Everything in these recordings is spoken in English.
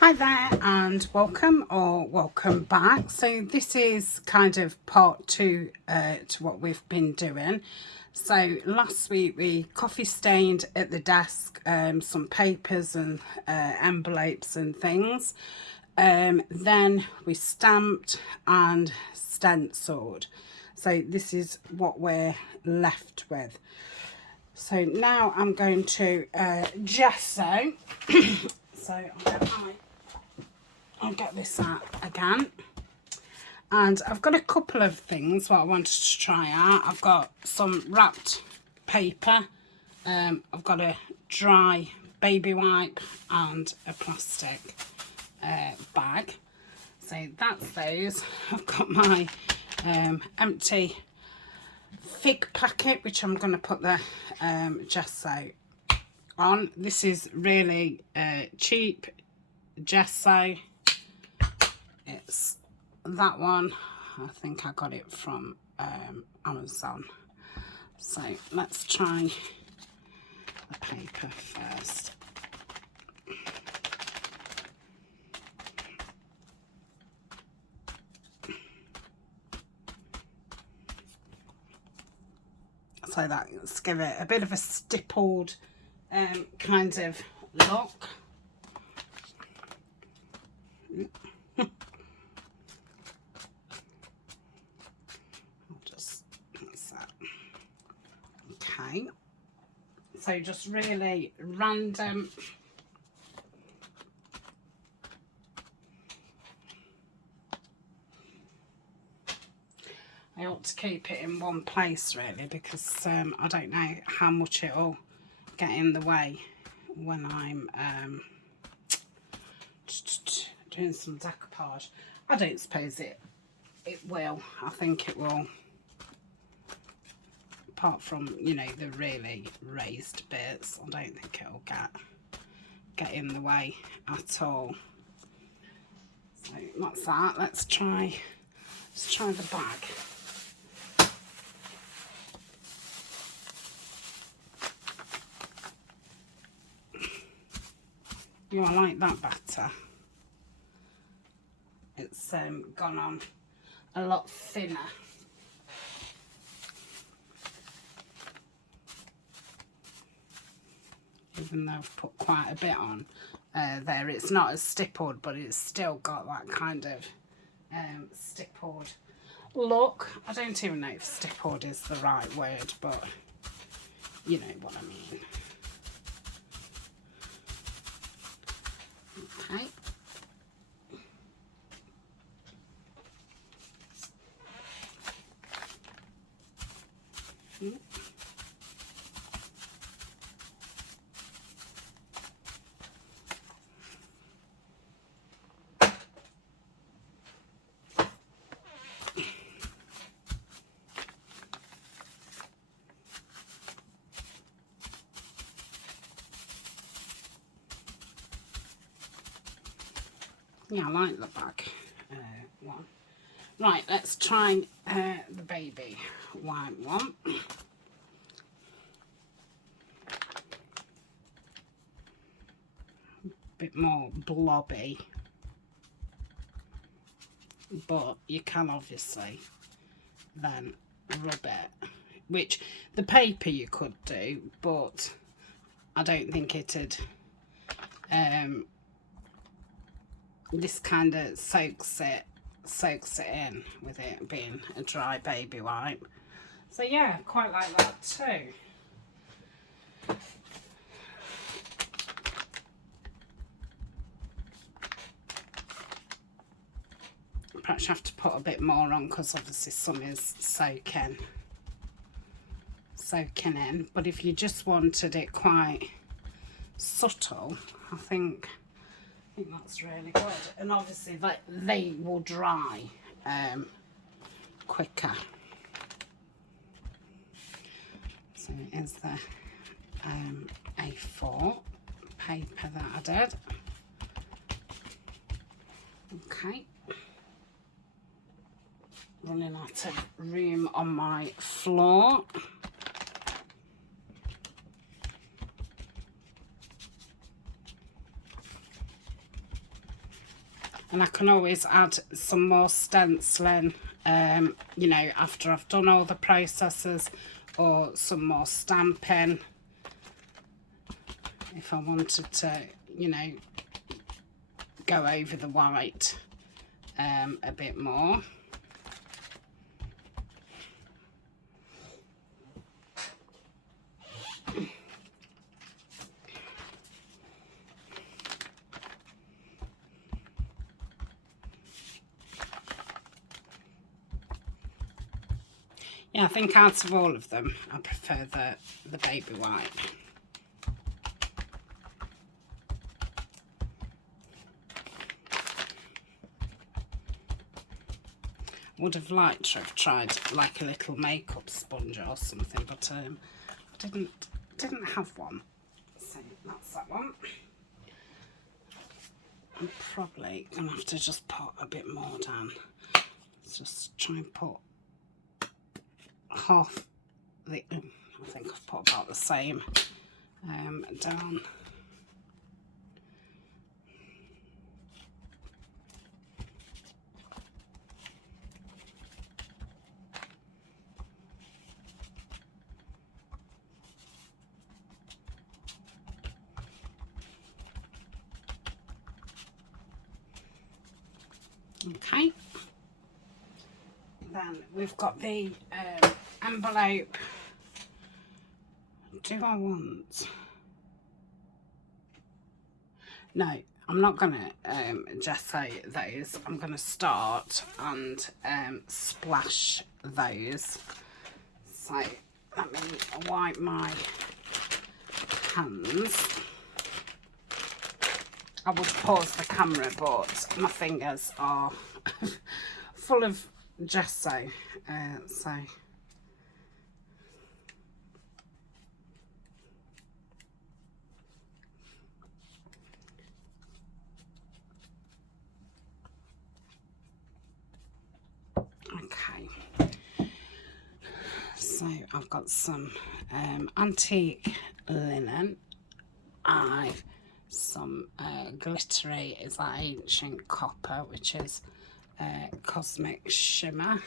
Hi there and welcome or welcome back. So this is kind of part two to what we've been doing. So last week we coffee stained at the desk some papers and envelopes and things. Then we stamped and stenciled. So this is what we're left with. So now I'm going to gesso. So I'll get this out again. And I've got a couple of things what I wanted to try out. I've got some wrapped paper. I've got a dry baby wipe and a plastic bag. So that's those. I've got my empty fig packet, which I'm going to put the gesso on. This is really cheap gesso. It's that one. I think I got it from Amazon. So let's try the paper first. So let's give it a bit of a stippled kind of look. Okay, so just really random. I ought to keep it in one place really, because I don't know how much it'll get in the way when I'm doing some decoupage. I don't suppose it will. I think it will. Apart from, you know, the really raised bits, I don't think it'll get in the way at all. So that's that. Let's try the bag. Yeah, I like that better. It's gone on a lot thinner. Even though I've put quite a bit on there, it's not as stippled, but it's still got that kind of stippled look. I don't even know if stippled is the right word, but you know what I mean. Okay. Yeah, I like the bag one. Right, let's try the baby white one. Bit more blobby, but you can obviously then rub it, which the paper you could do, but I don't think it'd this kind of soaks it in with it being a dry baby wipe. So yeah, quite like that too. Perhaps you have to put a bit more on because obviously some is soaking in, but if you just wanted it quite subtle, I think that's really good. And obviously they will dry quicker. So it is the A4 paper that I did. Okay. Running out of room on my floor. And I can always add some more stenciling, you know, after I've done all the processes, or some more stamping if I wanted to, you know, go over the white a bit more. Yeah, I think out of all of them, I prefer the baby white. Would have liked to have tried like a little makeup sponge or something, but I didn't have one. So that's that one. I'm probably gonna have to just put a bit more down. Let's just try and put half the, I think I've put about the same down. Okay, then we've got the envelope. Do I want... No, I'm not going to gesso those. I'm going to start and splash those. So let me wipe my hands. I would pause the camera, but my fingers are full of gesso, so... Okay, so I've got some antique linen. I've some glittery, is that ancient copper, which is cosmic shimmer.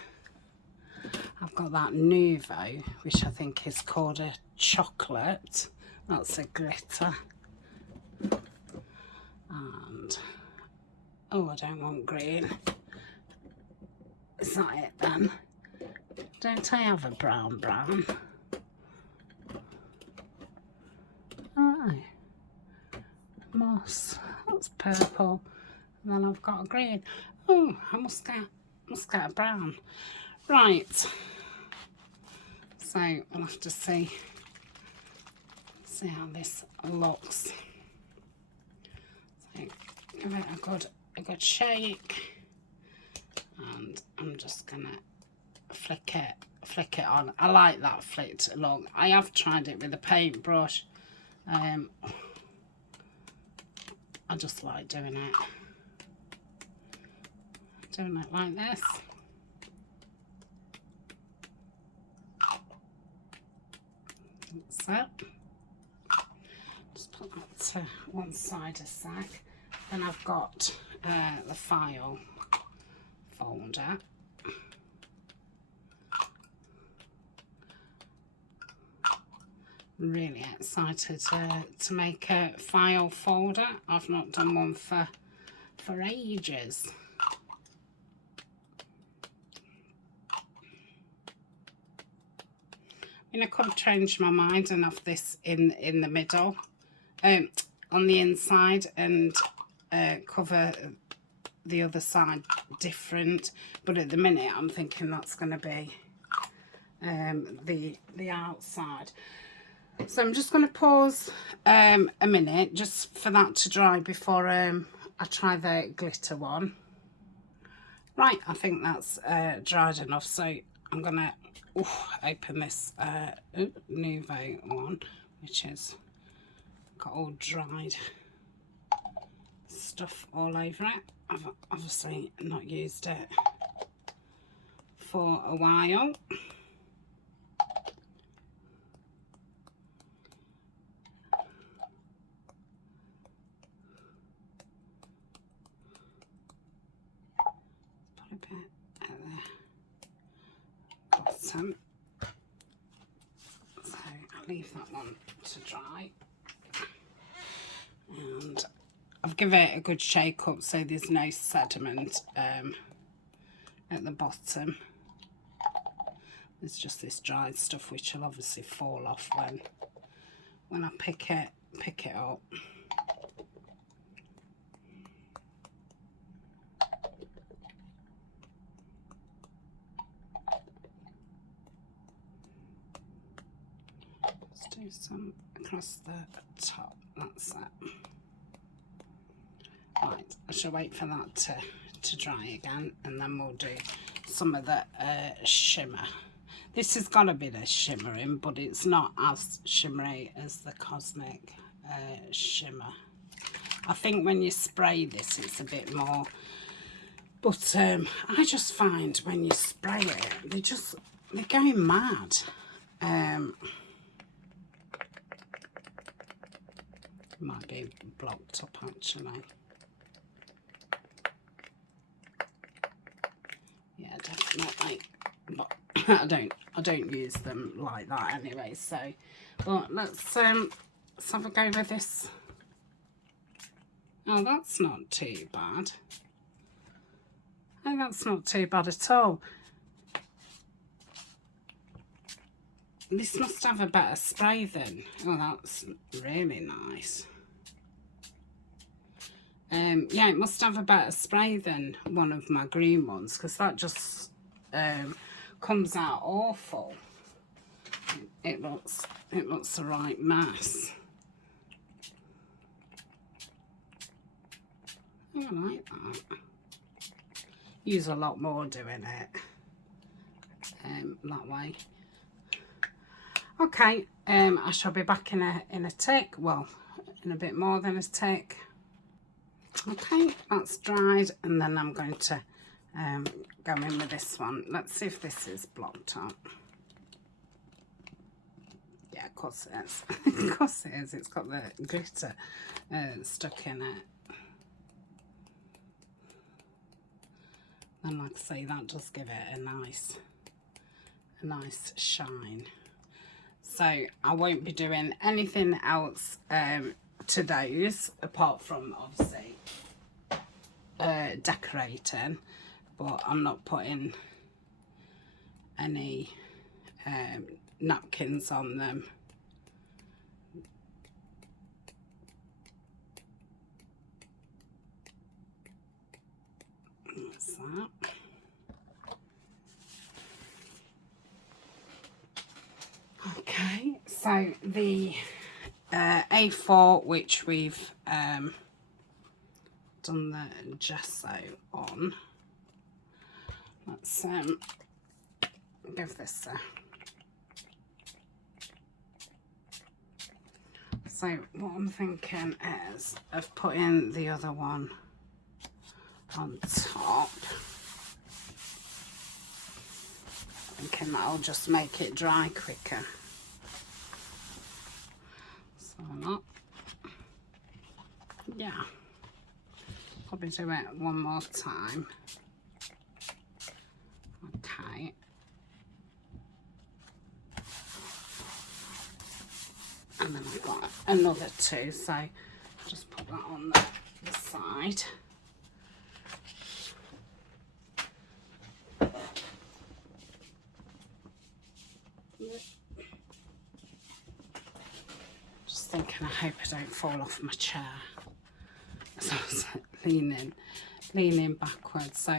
I've got that Nouveau, which I think is called a chocolate. That's a glitter. And oh, I don't want green. Is that it then? Don't I have a brown? Oh, moss. That's purple. And then I've got a green. Oh, I must get a brown. Right. So we'll have to see how this looks. So give it a good shake. And I'm just gonna flick it on. I like that flicked along. I have tried it with a paintbrush. I just like doing it like this. So just put that to one side a sec. Then I've got the file folder. I'm really excited to make a file folder. I've not done one for ages. I mean, I could have changed my mind and have this in the middle, on the inside, and cover the other side different, but at the minute I'm thinking that's going to be the outside. So I'm just going to pause a minute just for that to dry before I try the glitter one. Right, I think that's dried enough, so I'm going to open this Nouveau one, which is got all dried stuff all over it. I've obviously not used it for a while. bit at the bottom. So I'll leave that one to dry. And I've given it a good shake up so there's no sediment at the bottom. There's just this dried stuff which will obviously fall off when I pick it up. Let's do some across the top. That's it. Right, I shall wait for that to dry again, and then we'll do some of the shimmer. This has got a bit of shimmering, but it's not as shimmery as the Cosmic shimmer. I think when you spray this, it's a bit more, but I just find when you spray it, they're going mad. Might be blocked up actually. Yeah, definitely. But I don't use them like that anyway. So, but let's have a go with this. Oh, that's not too bad. Oh, that's not too bad at all. This must have a better spray then. Oh, that's really nice. Yeah, it must have a better spray than one of my green ones, because that just comes out awful. It looks a right mess. Oh, I like that. Use a lot more doing it that way. Okay, I shall be back in a tick. Well, in a bit more than a tick. Okay, that's dried, and then I'm going to go in with this one. Let's see if this is blocked up. Yeah, of course it is. Of course it is. It's got the glitter stuck in it. And like I say, that does give it a nice shine. So I won't be doing anything else to those, apart from obviously decorating, but I'm not putting any napkins on them. That's that. Okay, so the A4 which we've done the gesso on, let's give this a... So what I'm thinking is of putting the other one on top. Thinking that'll just make it dry quicker. So not. Yeah. Probably do it one more time. Okay. And then I've got another two, so just put that on the side. Just thinking, I hope I don't fall off my chair. So I was leaning backwards. So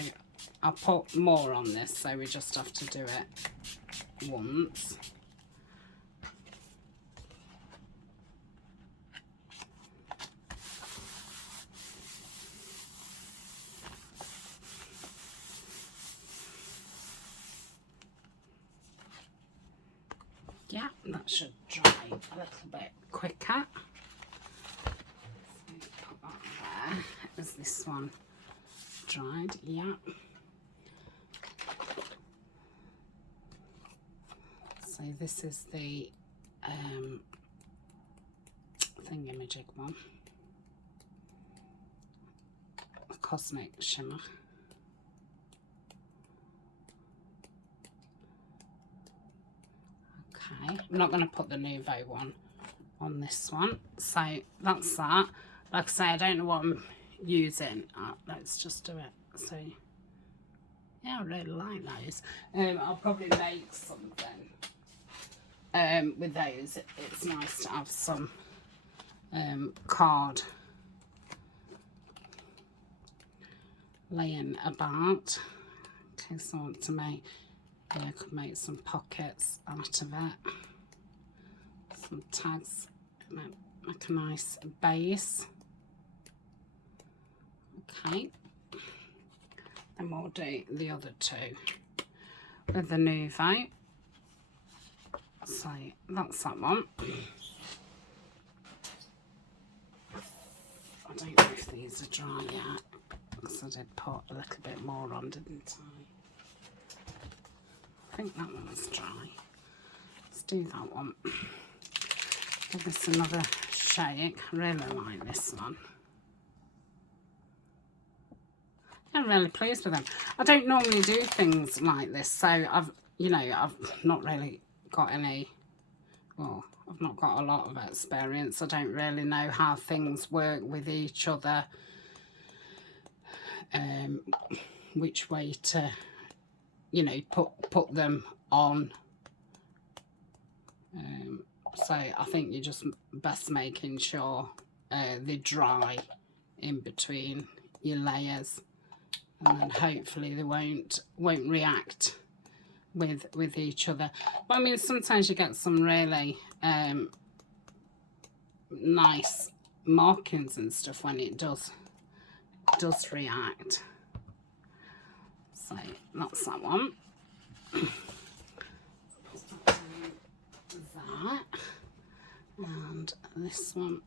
I'll put more on this, so we just have to do it once. Yeah, that should dry a little bit quicker. So put that there. Is this one dried? Yeah. So this is the thingamajig one, the Cosmic shimmer. I'm not going to put the Nouveau one on this one. So that's that. Like I say, I don't know what I'm using. Let's just do it. So yeah, I really like those. I'll probably make something with those. It's nice to have some card laying about. Okay, so I want to make, yeah, I could make some pockets out of it. Some tags, make a nice base. Okay, then we'll do the other two with the Nouveau. So that's that one. I don't know if these are dry yet, because I did put a little bit more on, didn't I think that one's dry. Let's do that one. Give this another shake. I really like this one. I'm really pleased with them. I don't normally do things like this, so I've not really got any, well, I've not got a lot of experience. I don't really know how things work with each other, which way to, put them on. So I think you're just best making sure they're dry in between your layers, and then hopefully they won't react with each other. But I mean, sometimes you get some really nice markings and stuff when it does react. So that's that one. That and this one.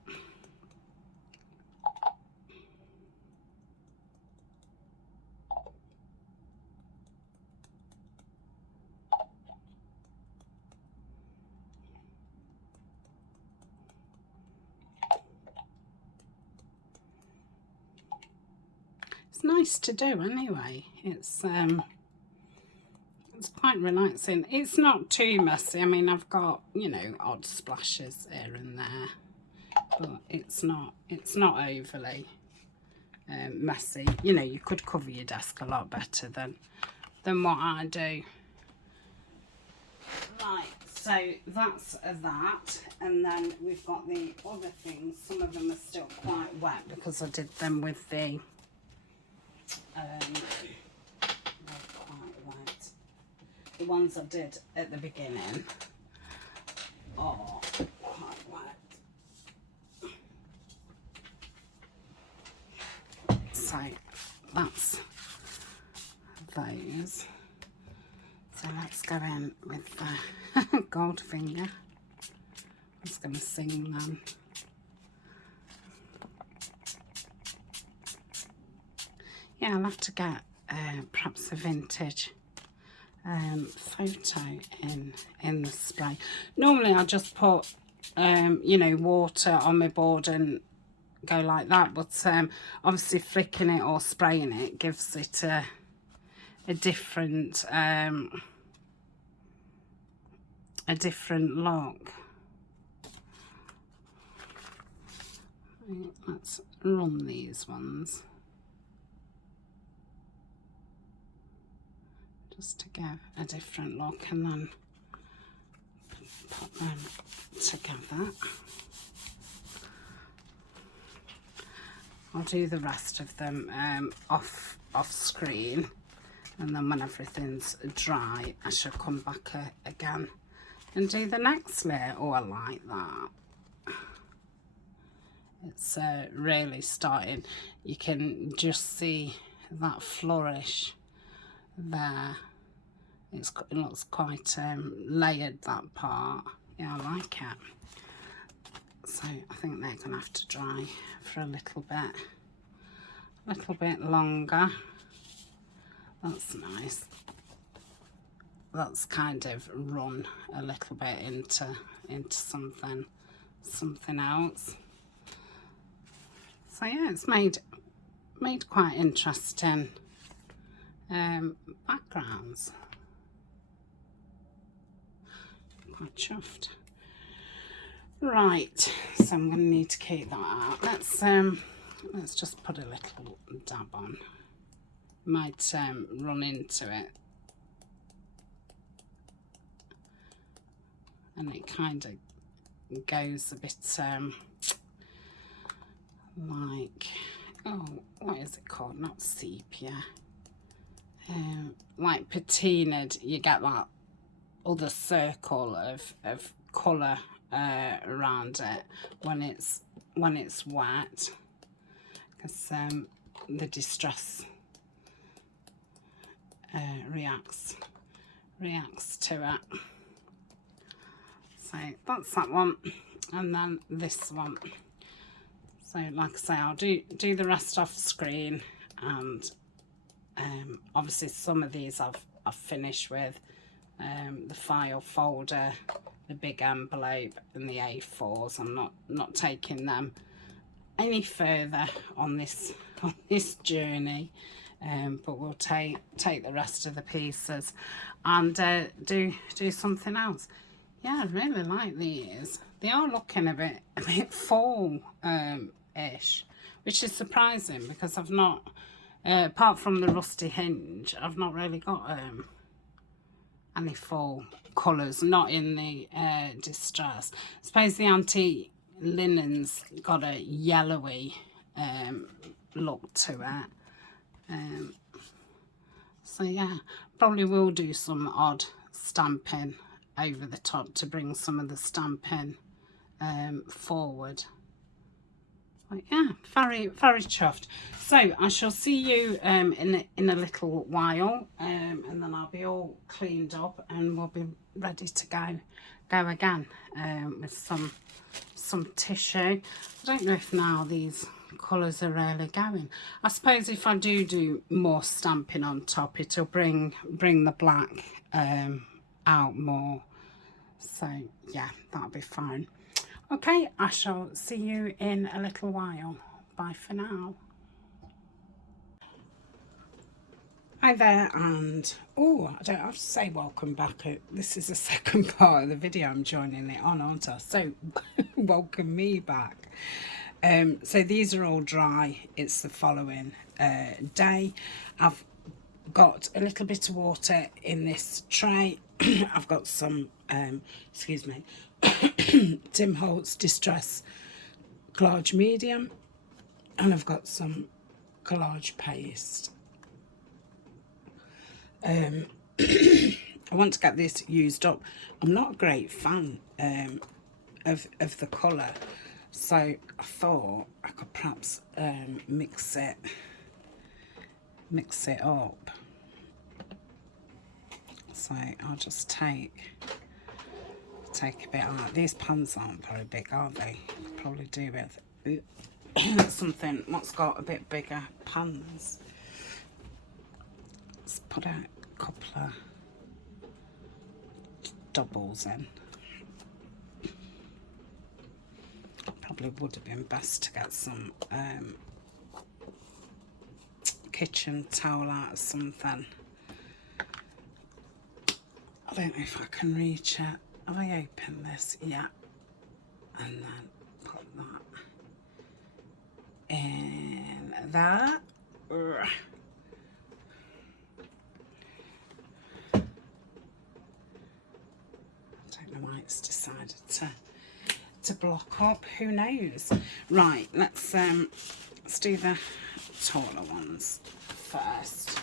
It's nice to do anyway. It's quite relaxing. It's not too messy. I mean, I've got, odd splashes here and there, but it's not overly messy. You could cover your desk a lot better than what I do. Right, so that's that, and then we've got the other things. Some of them are still quite wet because I did them with the quite wet. The ones I did at the beginning are quite wet. So that's those. So let's go in with the Goldfinger. I'm just going to sing them. Yeah, I'll have to get perhaps a vintage photo in the spray. Normally I just put water on my board and go like that, but obviously flicking it or spraying it gives it a different look. Let's run these ones just to give a different look, and then put them together. I'll do the rest of them off screen, and then when everything's dry I shall come back again and do the next layer. Oh, I like that. It's really starting. You can just see that flourish there. It looks quite layered, that part. Yeah, I like it. So I think they're going to have to dry for a little bit longer. That's nice. That's kind of run a little bit into something else. So yeah, it's made quite interesting backgrounds. quite chuffed. Right, so I'm going to need to keep that out. Let's just put a little dab on. Might run into it. And it kind of goes a bit like, oh, what is it called? Not sepia. Like patinaed, you get that other circle of colour around it when it's wet, because the distress reacts to it. So that's that one, and then this one. So like I say, I'll do the rest off screen, and obviously some of these I've finished with the file folder, the big envelope, and the A4s. I'm not taking them any further on this journey, but we'll take the rest of the pieces and do something else. Yeah, I really like these. They are looking a bit fall ish, which is surprising because I've not, apart from the rusty hinge, I've not really got any fall colours, not in the distress. I suppose the antique linen's got a yellowy look to it. So yeah, probably will do some odd stamping over the top to bring some of the stamping forward. But yeah, very chuffed. So I shall see you in a little while, and then I'll be all cleaned up and we'll be ready to go again with some tissue. I don't know if now these colours are really going. I suppose if I do more stamping on top, it'll bring the black out more. So yeah, that'll be fine. Okay, I shall see you in a little while. Bye for now. Hi there, and oh, I don't have to say welcome back. This is the second part of the video I'm joining it on, aren't I? So welcome me back. So these are all dry. It's the following day. I've got a little bit of water in this tray. I've got some excuse me, Tim Holtz Distress Collage Medium, and I've got some collage paste. I want to get this used up. I'm not a great fan of the colour, so I thought I could perhaps mix it up. So I'll just take a bit out. These pans aren't very big, are they? Probably do with something what's got a bit bigger pans. Let's put a couple of doubles in. Probably would have been best to get some kitchen towel out or something. I don't know if I can reach it. Have I opened this? Yeah. And then put that in there. I don't know why it's decided to block up. Who knows? Right, let's do the taller ones first.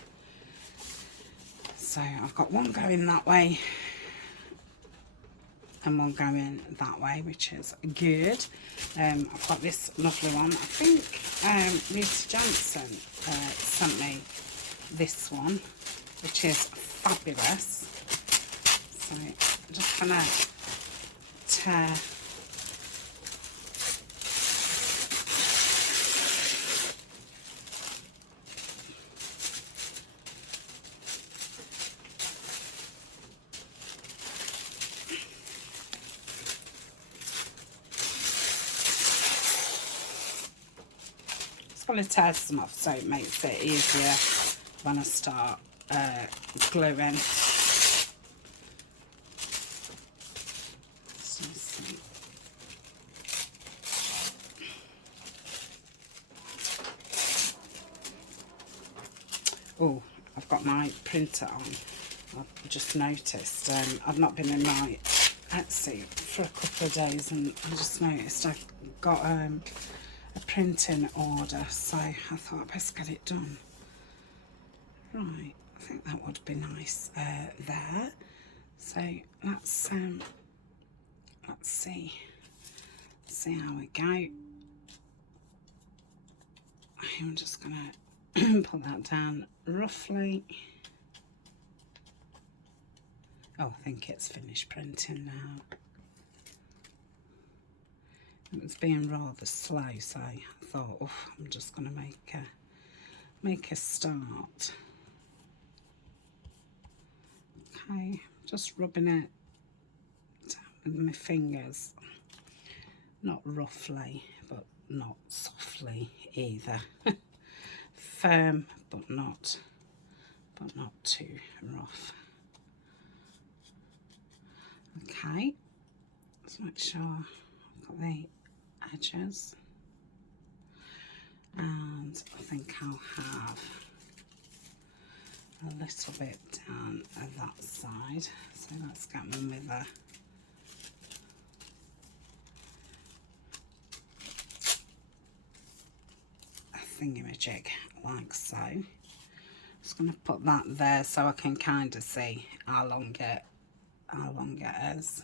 So I've got one going that way and one going that way, which is good. I've got this lovely one. I think Lisa Johnson sent me this one, which is fabulous. So I'm just gonna tear going to tear some off so it makes it easier when I start gluing. Oh, I've got my printer on. I've just noticed I've not been in my Etsy for a couple of days, and I just noticed I've got a printing order, so I thought I'd best get it done. Right, I think that would be nice there. So let's see how we go. I'm just gonna put that down roughly. Oh, I think it's finished printing now. It was being rather slow, so I thought, oh, I'm just gonna make a start. Okay, just rubbing it down with my fingers, not roughly, but not softly either. Firm, but not too rough. Okay, let's make sure I've got the edges, and I think I'll have a little bit down at that side. So let's get them with a thingamajig like so. Just going to put that there so I can kind of see how long it is.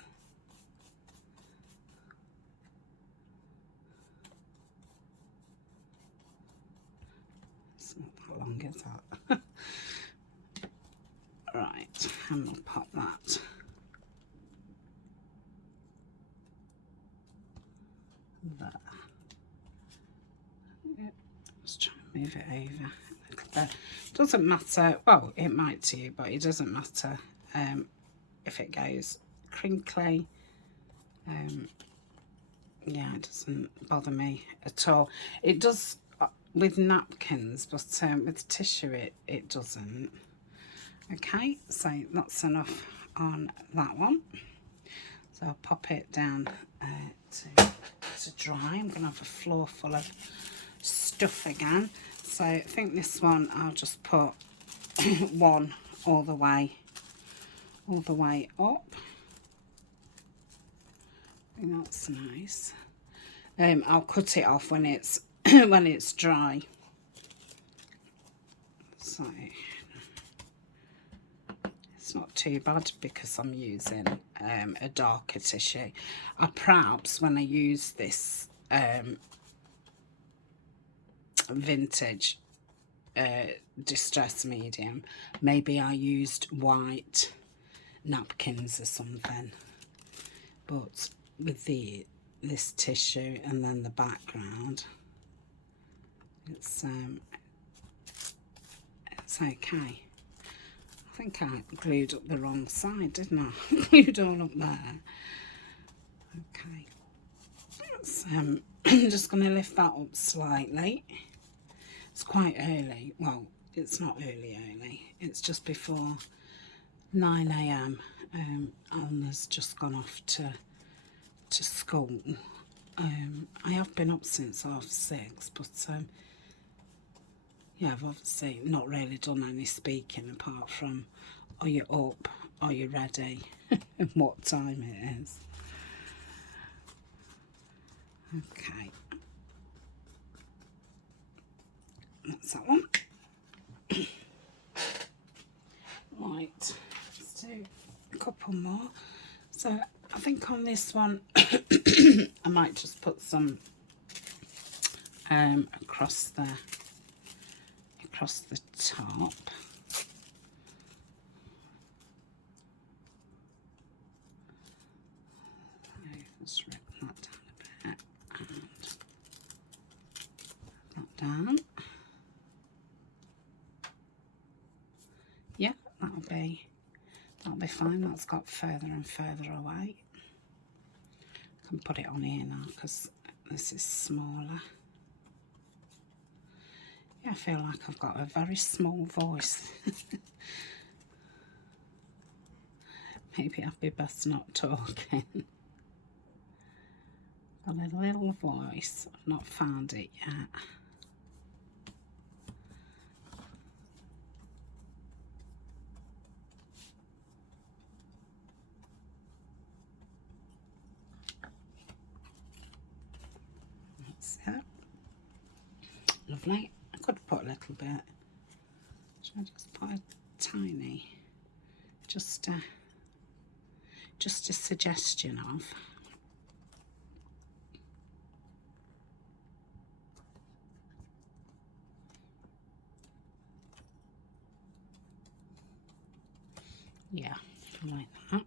It's not that long, is that? Right, and we'll pop that there. Yep. Just try and move it over. Doesn't matter, well, it might to you, but it doesn't matter if it goes crinkly. Yeah, it doesn't bother me at all. It does with napkins, but with tissue it doesn't. Okay, so that's enough on that one. So I'll pop it down to dry. I'm going to have a floor full of stuff again. So I think this one I'll just put one all the way up. I think that's nice. I'll cut it off when it's when it's dry. So it's not too bad because I'm using a darker tissue. Perhaps when I use this vintage distress medium, maybe I used white napkins or something, but with this tissue and then the background, it's okay. I think I glued up the wrong side, didn't I? Glued all up there. Okay, so I'm just going to lift that up slightly. It's quite early. Well, it's not early. It's just before 9 AM. Alma's just gone off to school. I have been up since 6:30, but yeah, I've obviously not really done any speaking apart from, are you up, are you ready, and what time it is. Okay, that's that one. Right, let's do a couple more. So I think on this one I might just put some across the top. Let's rip that down a bit and that down. Yeah, that'll be fine. That's got further and further away. I can put it on here now because this is smaller. Yeah, I feel like I've got a very small voice. Maybe I'd be best not talking. Got a little voice. I've not found it yet. lovely. I could put a little bit. Should I just put a tiny, just a suggestion of. Yeah, like that.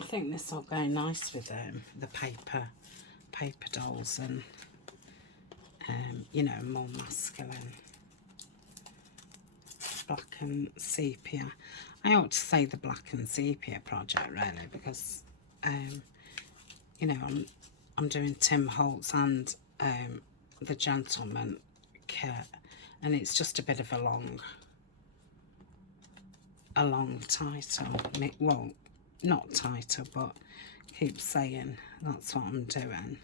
I think this will go nice with the paper dolls and you know, more masculine. Black and sepia. I ought to say the black and sepia project really, because you know, I'm doing Tim Holtz and the Gentleman kit, and it's just a bit of a long title. Well, not title, but keep saying that's what I'm doing.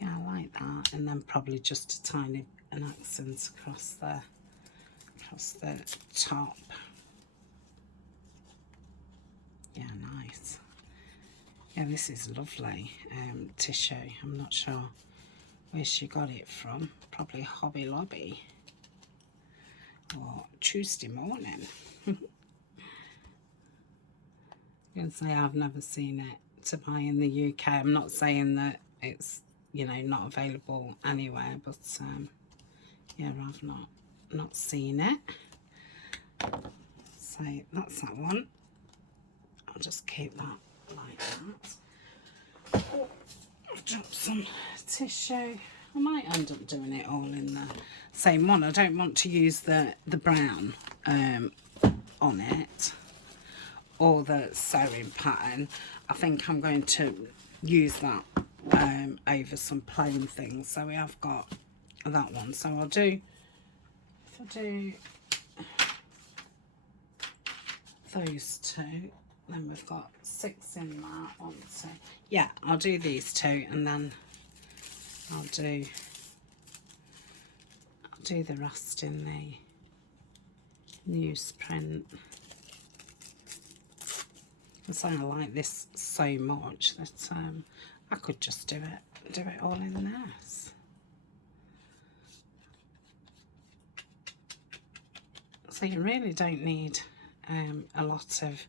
Yeah, I like that, and then probably just a tiny an accent across the top. Yeah, nice. Yeah, this is lovely tissue. I'm not sure where she got it from. Probably Hobby Lobby or Tuesday morning. I can say I've never seen it to buy in the UK. I'm not saying that it's, you know, not available anywhere, but yeah, I've not seen it. So that's that one. I'll just keep that like that. Oh, I've dropped some tissue. I might end up doing it all in the same one. I don't want to use the brown on it, or the sewing pattern. I think I'm going to use that over some plain things. So we have got that one. So I'll do, if I do those two, then we've got 6 in that. 1, 2. Yeah, I'll do these 2, and then I'll do the rest in the newsprint. And so I like this so much that I could just do it all in this. So you really don't need a lot of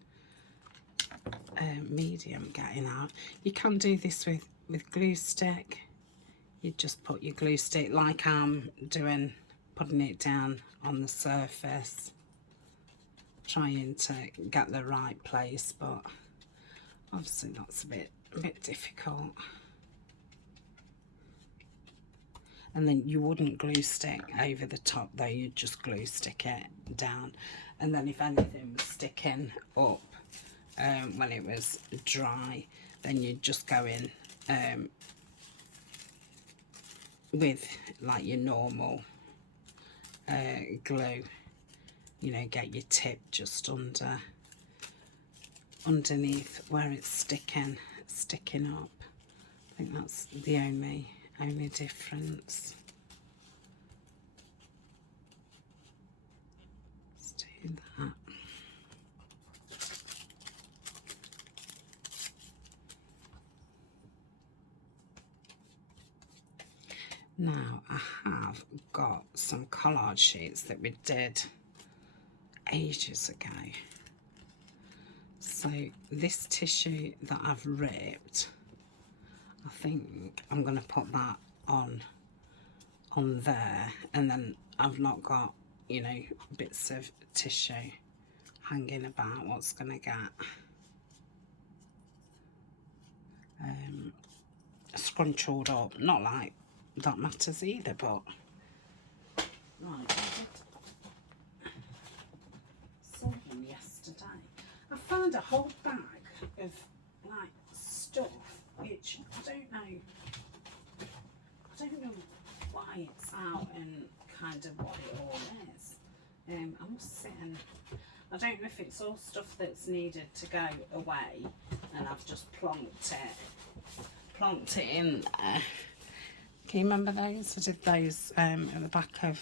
medium getting out. You can do this with glue stick. You just put your glue stick like I'm doing, putting it down on the surface, trying to get the right place, but obviously that's a bit difficult. And then you wouldn't glue stick over the top though, you'd just glue stick it down, and then if anything was sticking up when it was dry, then you'd just go in with like your normal glue, you know, get your tip just underneath where it's sticking up. I think that's the only difference. Let's do that. Now I have got some collage sheets that we did ages ago. So this tissue that I've ripped, I think I'm going to put that on there, and then I've not got, you know, bits of tissue hanging about. What's going to get scrunched up, not like that matters either, but right, I did something yesterday. I found a whole bag of like stuff which I don't know why it's out and kind of what it all is. I must sit and, I don't know if it's all stuff that's needed to go away and I've just plonked it in there. Can you remember those? I did those at the back of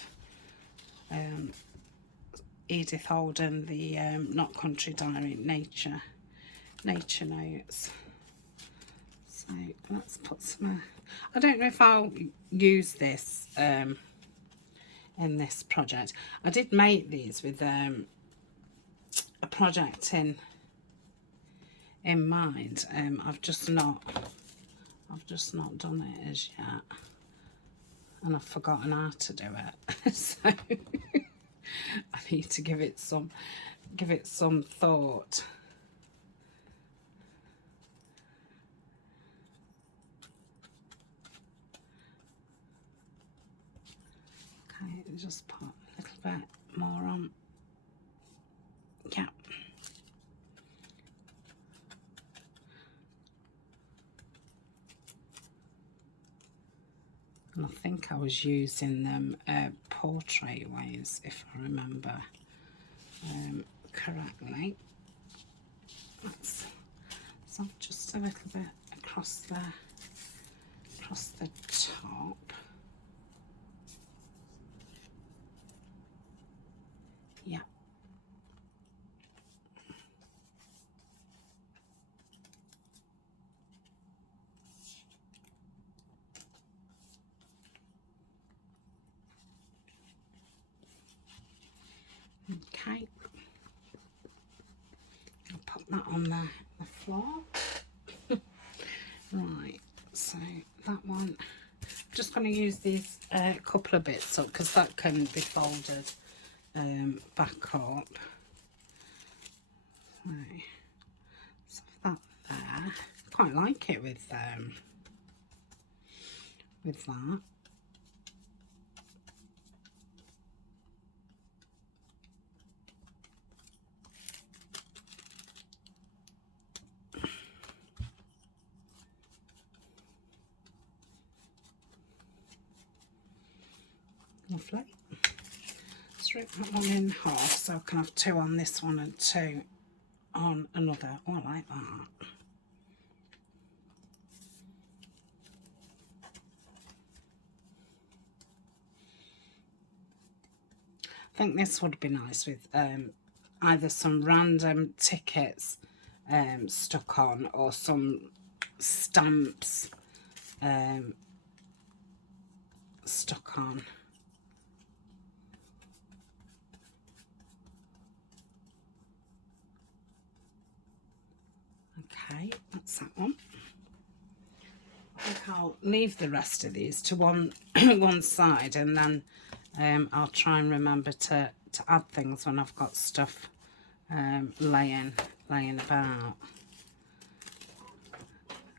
Edith Holden, the Not Country Diary, Nature Notes. So let's put some, I don't know if I'll use this in this project. I did make these with a project in mind. I've just not done it as yet, and I've forgotten how to do it. So I need to give it some thought. Okay, just put a little bit more on. Yeah. And I think I was using them portrait ways, if I remember correctly. So just a little bit across the top. Yeah. Okay. I'll put that on the floor. Right, so that one, just going to use these couple of bits up because that can be folded back up. So that there, quite like it with that. Lovely. Let's rip that one in half so I can have two on this one and two on another. Oh, I like that. I think this would be nice with either some random tickets stuck on or some stamps stuck on. Okay, that's that one. I think I'll leave the rest of these to one side, and then I'll try and remember to add things when I've got stuff laying about,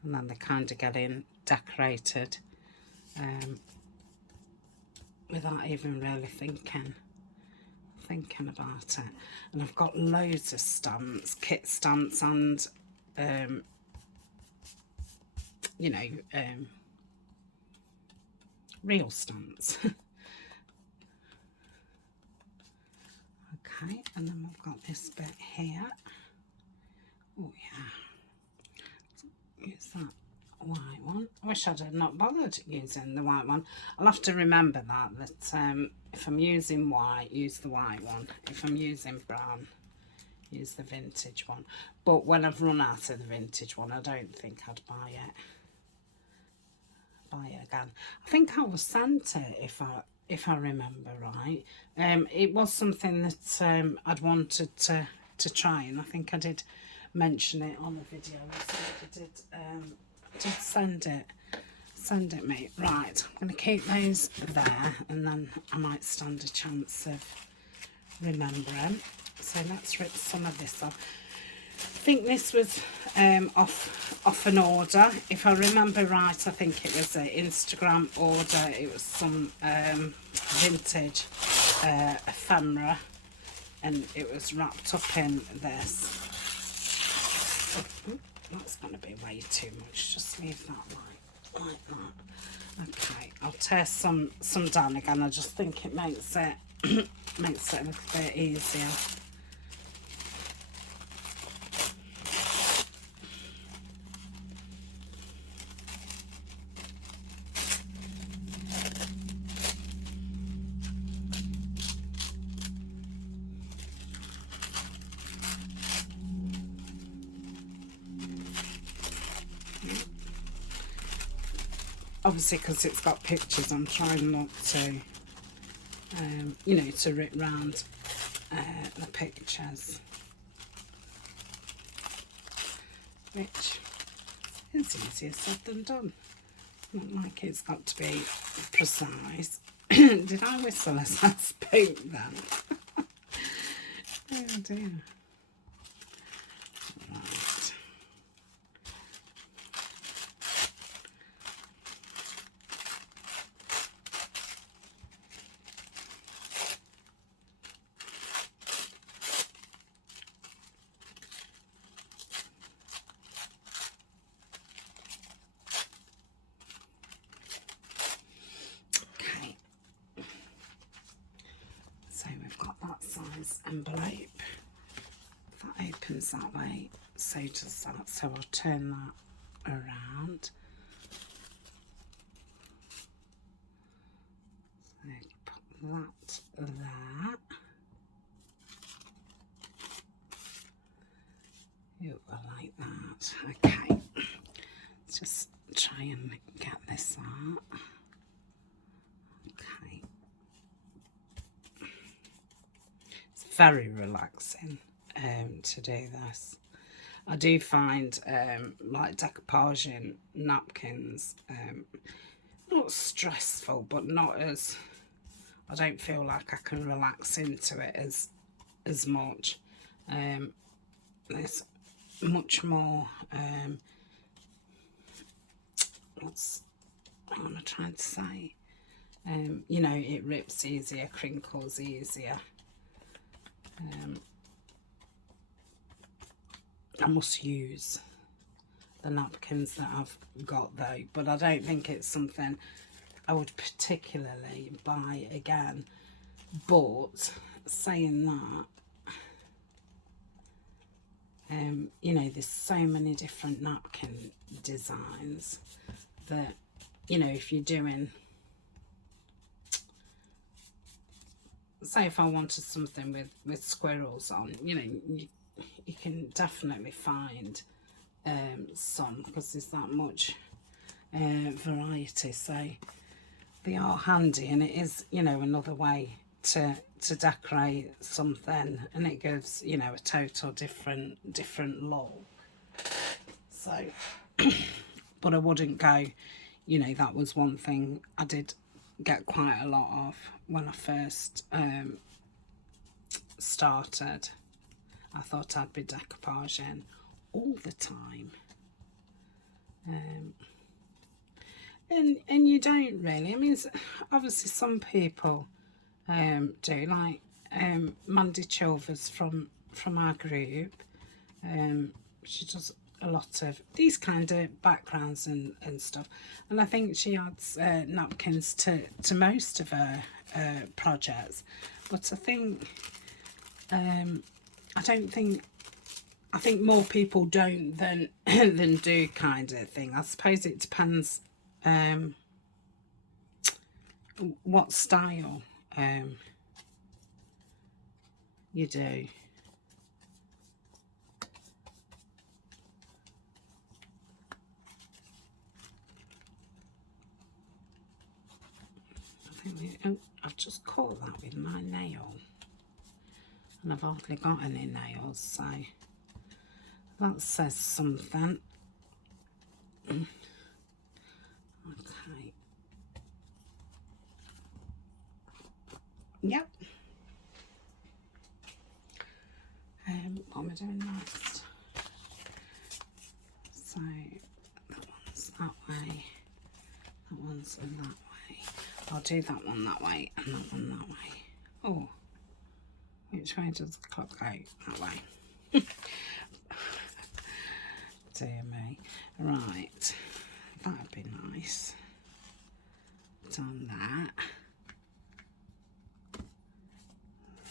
and then they're kind of getting decorated without even really thinking about it. And I've got loads of stamps, kit stamps, and you know, real stamps. Okay, and then we've got this bit here. Oh yeah, use that white one. I wish I'd have not bothered using the white one. I'll have to remember that if I'm using white, use the white one. If I'm using brown, use the vintage one. But when I've run out of the vintage one, I don't think I'd buy it again. I think I was sent it, if I remember right. It was something that I'd wanted to try, and I think I did mention it on the video. So I did send it me. Right, I'm going to keep those there, and then I might stand a chance of remembering. So let's rip some of this off. I think this was off an order. If I remember right, I think it was an Instagram order. It was some vintage ephemera, and it was wrapped up in this. Oh, that's going to be way too much. Just leave that like that. Okay, I'll tear some down again. I just think it makes it makes it a little bit easier. obviously because it's got pictures, I'm trying not to, you know, to rip round the pictures, which is easier said than done. Not like it's got to be precise. Did I whistle as I spoke then? Oh dear. Right. Okay. So we've got that size envelope. That opens that way, so does that. So I'll turn that around. So put that there. Ooh, I like that. Okay, let's just try and get this out. Okay. It's very relaxing to do this. I do find like decoupaging napkins not stressful, but not as, I don't feel like I can relax into it as much. There's much more what's I'm trying to say, you know, it rips easier, crinkles easier. I must use the napkins that I've got though, but I don't think it's something I would particularly buy again. But saying that, you know, there's so many different napkin designs that, you know, if you're doing, say if I wanted something with squirrels on, you know, you can definitely find some, because there's that much variety. So they are handy, and it is, you know, another way to decorate something, and it gives, you know, a total different look. So but I wouldn't go, you know, that was one thing I did get quite a lot of when I first started. I thought I'd be decoupaging all the time, and you don't really. I mean, obviously some people do, like Mandy Chilvers from our group. She does a lot of these kind of backgrounds and stuff, and I think she adds napkins to most of her projects. But I think I think more people don't than than do, kind of thing. I suppose it depends what style you do. Oh, I've just caught that with my nail, and I've hardly got any nails, so that says something. Okay. Yep. What am I doing next? So that one's that way, that one's in that way. I'll do that one that way and that one that way. Oh, which way does the clock go? That way. Dear me. Right, that'd be nice. Done that.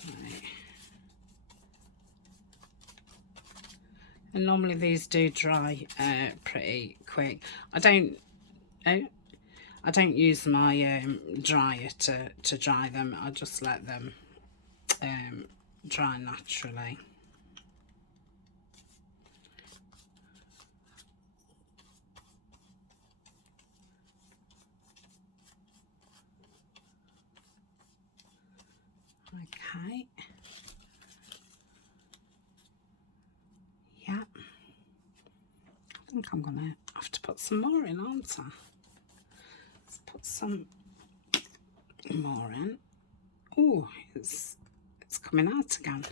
Right. And normally these do dry pretty quick. I don't use my dryer to dry them. I just let them dry naturally. Okay. Yeah. I think I'm going to have to put some more in, aren't I? Let's put some more in. Oh, it's coming out again.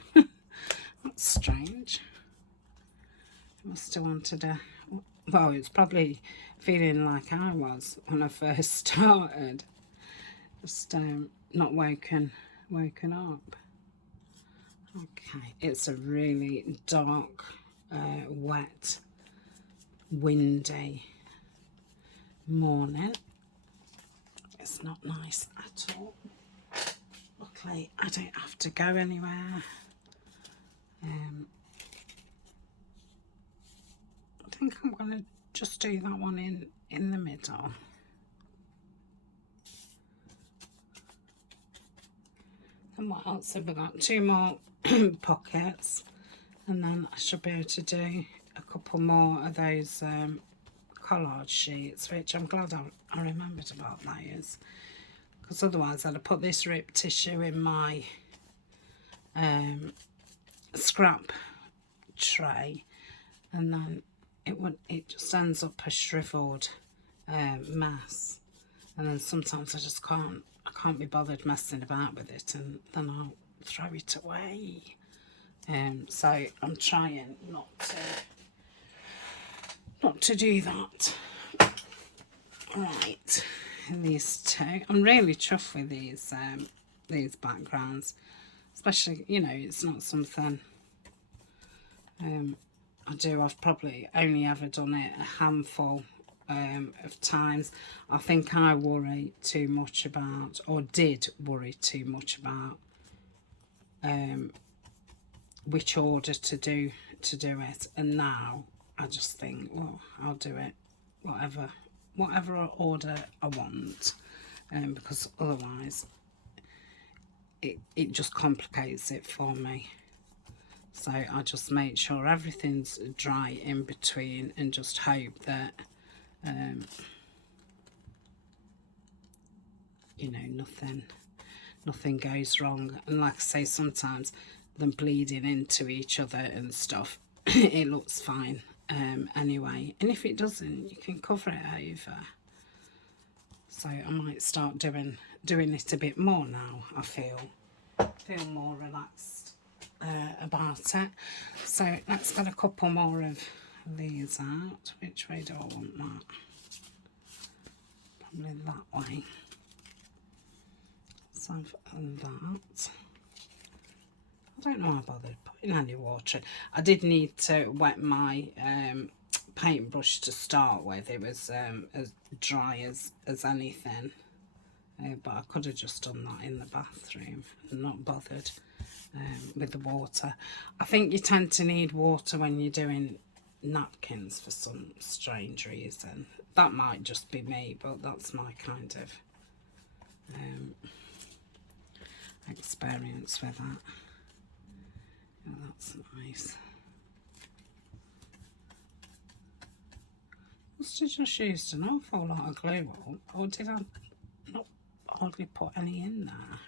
That's strange. I must have wanted a... Well, it's probably feeling like I was when I first started. Just not woken up. Okay, it's a really dark, wet, windy morning. It's not nice at all. Luckily, I don't have to go anywhere. I think I'm going to just do that one in the middle. And what else have we got? 2 more pockets, and then I should be able to do a couple more of those collage sheets, which I'm glad I remembered about those, because otherwise I'd have put this ripped tissue in my scrap tray, and then it just ends up a shriveled mess, and then sometimes I can't be bothered messing about with it, and then I'll throw it away. So I'm trying not to do that. Right, and these 2, I'm really chuffed with these backgrounds, especially, you know, it's not something I do. I've probably only ever done it a handful of times. I think I worry too much about, or did worry too much about, which order to do it, and now I just think, well, I'll do it whatever order I want, because otherwise it just complicates it for me. So I just make sure everything's dry in between, and just hope that you know, nothing goes wrong. And like I say, sometimes them bleeding into each other and stuff, it looks fine anyway, and if it doesn't, you can cover it over. So I might start doing it a bit more now. I feel more relaxed about it. So let's get a couple more of these out. Which way do I want that? Probably that way. So that. I don't know how I bothered putting any water in. I did need to wet my paintbrush to start with. It was as dry as anything, but I could have just done that in the bathroom and not bothered with the water. I think you tend to need water when you're doing napkins for some strange reason. That might just be me, but that's my kind of experience with that. Oh, that's nice. Must have just used an awful lot of glue on, or did I not hardly put any in there?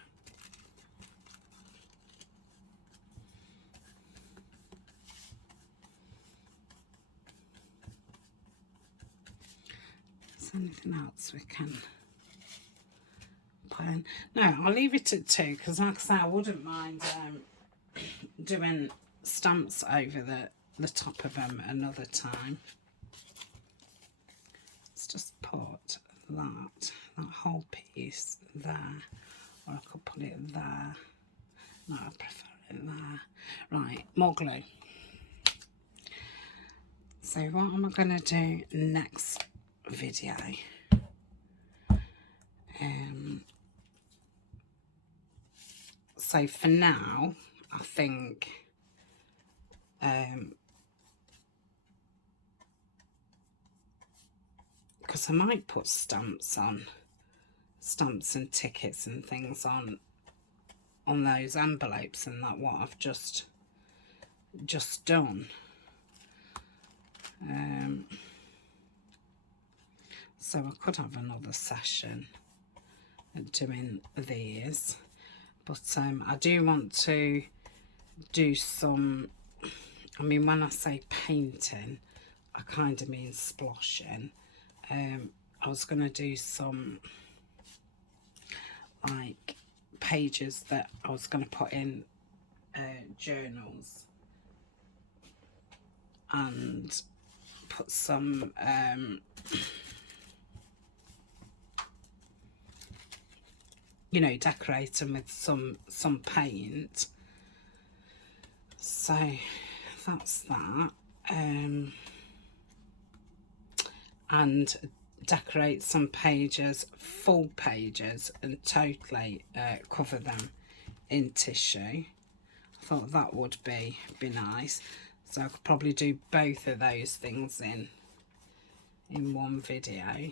Is there anything else we can put in? No, I'll leave it at 2, because like I say, I wouldn't mind doing stamps over the top of them another time. Let's just put that whole piece there, or I could put it there. No, I prefer it there. Right, more glue. So what am I going to do next video? So for now, I think because I might put stamps and tickets and things on those envelopes, and that what I've just done. So I could have another session doing these, But I do want to do some, I mean, when I say painting, I kind of mean sploshing. I was going to do some like pages that I was going to put in journals, and put some you know, decorate them with some paint. So that's that. And decorate some pages, full pages, and totally cover them in tissue. I thought that would be nice. So I could probably do both of those things in one video.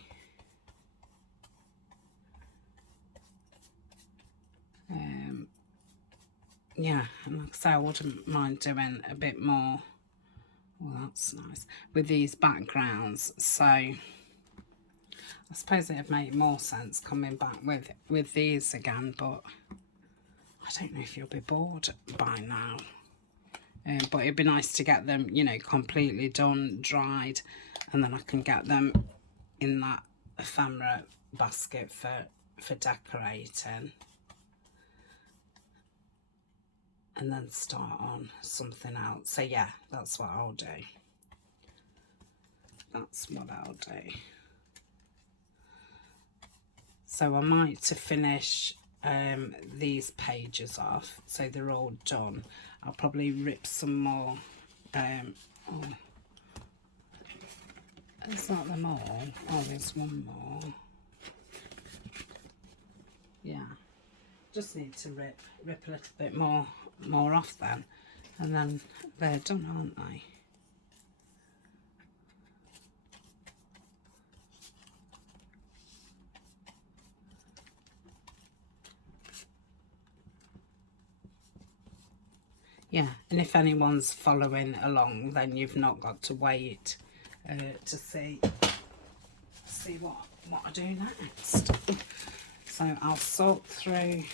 Yeah, and like I say, I wouldn't mind doing a bit more. Well, that's nice with these backgrounds. So I suppose it'd make more sense coming back with these again, but I don't know if you'll be bored by now. But it'd be nice to get them, you know, completely done, dried, and then I can get them in that ephemera basket for decorating. And then start on something else. So yeah, that's what I'll do. That's what I'll do. So I might, to finish these pages off, so they're all done, I'll probably rip some more. Oh, is that them all? Oh, there's one more. Yeah, just need to rip a little bit more off then, and then they're done, aren't they? Yeah, and if anyone's following along, then you've not got to wait to see what I do next. So I'll sort through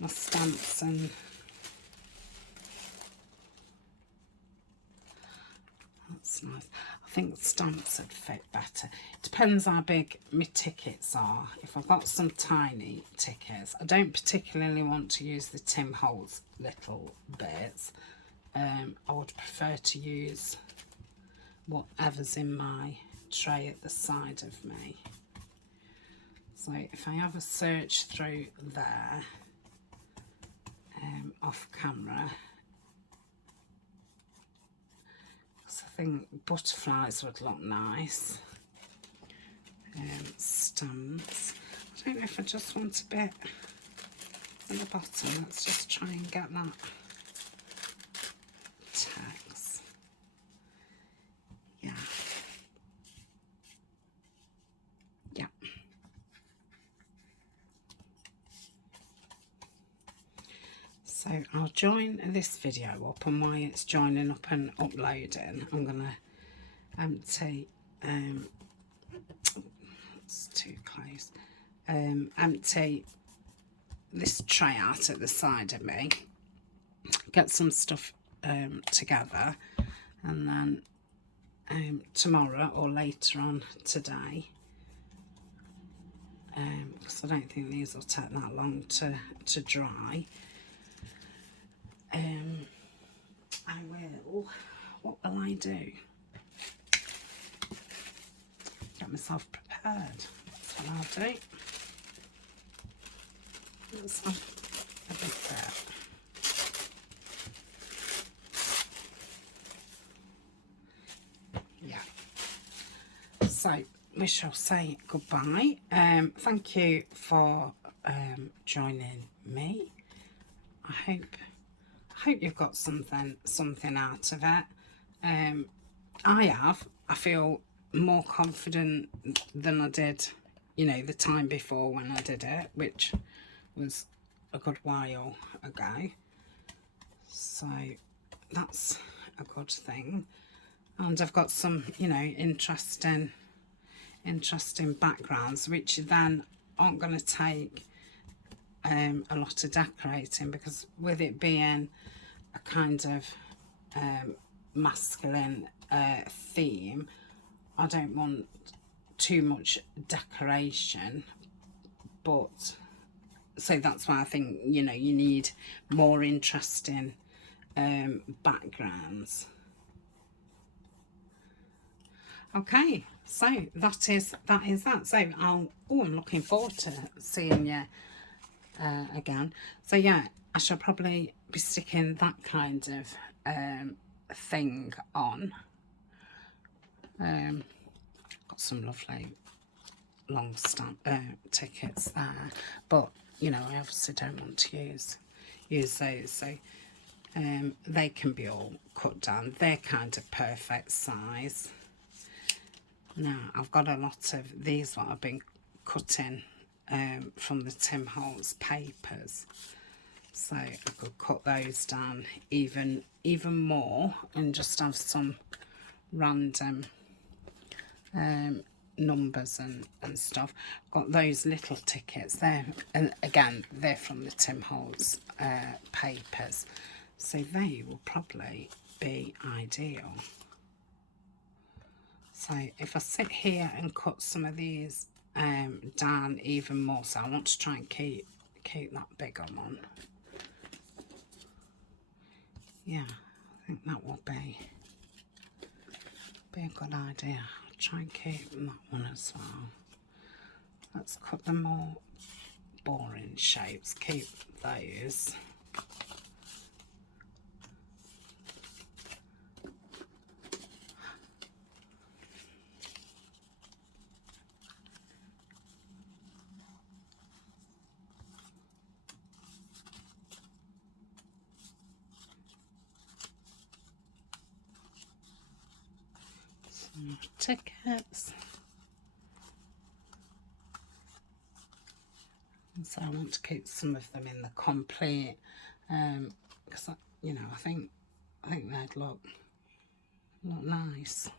my stamps, and that's nice. I think stamps would fit better. It depends how big my tickets are. If I've got some tiny tickets, I don't particularly want to use the Tim Holtz little bits. I would prefer to use whatever's in my tray at the side of me. So if I have a search through there, off camera, because I think butterflies would look nice. Stamps. I don't know if I just want a bit at the bottom. Let's just try and get that text. Yeah. Yeah. So I'll join this video up, and while it's joining up and uploading, I'm gonna empty it's too close. Empty this tray out at the side of me, get some stuff together, and then tomorrow or later on today, because I don't think these will take that long to dry, what will I do? Get myself prepared. That's what I'll do. Let's have a bit there. Yeah. So we shall say goodbye. Thank you for joining me. I hope you've got something out of it. I feel more confident than I did, you know, the time before when I did it, which was a good while ago. So that's a good thing. And I've got some, you know, interesting backgrounds, which then aren't going to take a lot of decorating, because with it being a kind of masculine theme, I don't want too much decoration, but so that's why I think, you know, you need more interesting backgrounds. Okay, so that is that. So I'm looking forward to seeing you again. So yeah, I shall probably be sticking that kind of thing on. Got some lovely long stamp tickets there, but you know, I obviously don't want to use those, so they can be all cut down. They're kind of perfect size. Now I've got a lot of these that I've been cutting from the Tim Holtz papers, so I could cut those down even more and just have some random numbers and stuff. Got those little tickets there, and again they're from the Tim Holtz papers, so they will probably be ideal. So if I sit here and cut some of these down even more, so I want to try and keep that bigger one. Yeah, I think that will be a good idea. I'll try and keep that one as well. Let's cut the more boring shapes, keep those. Some tickets. So I want to keep some of them in the complete, because you know, I think they'd look nice.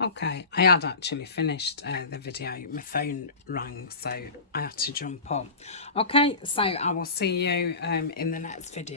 Okay, I had actually finished the video. My phone rang, so I had to jump on. Okay, so I will see you in the next video.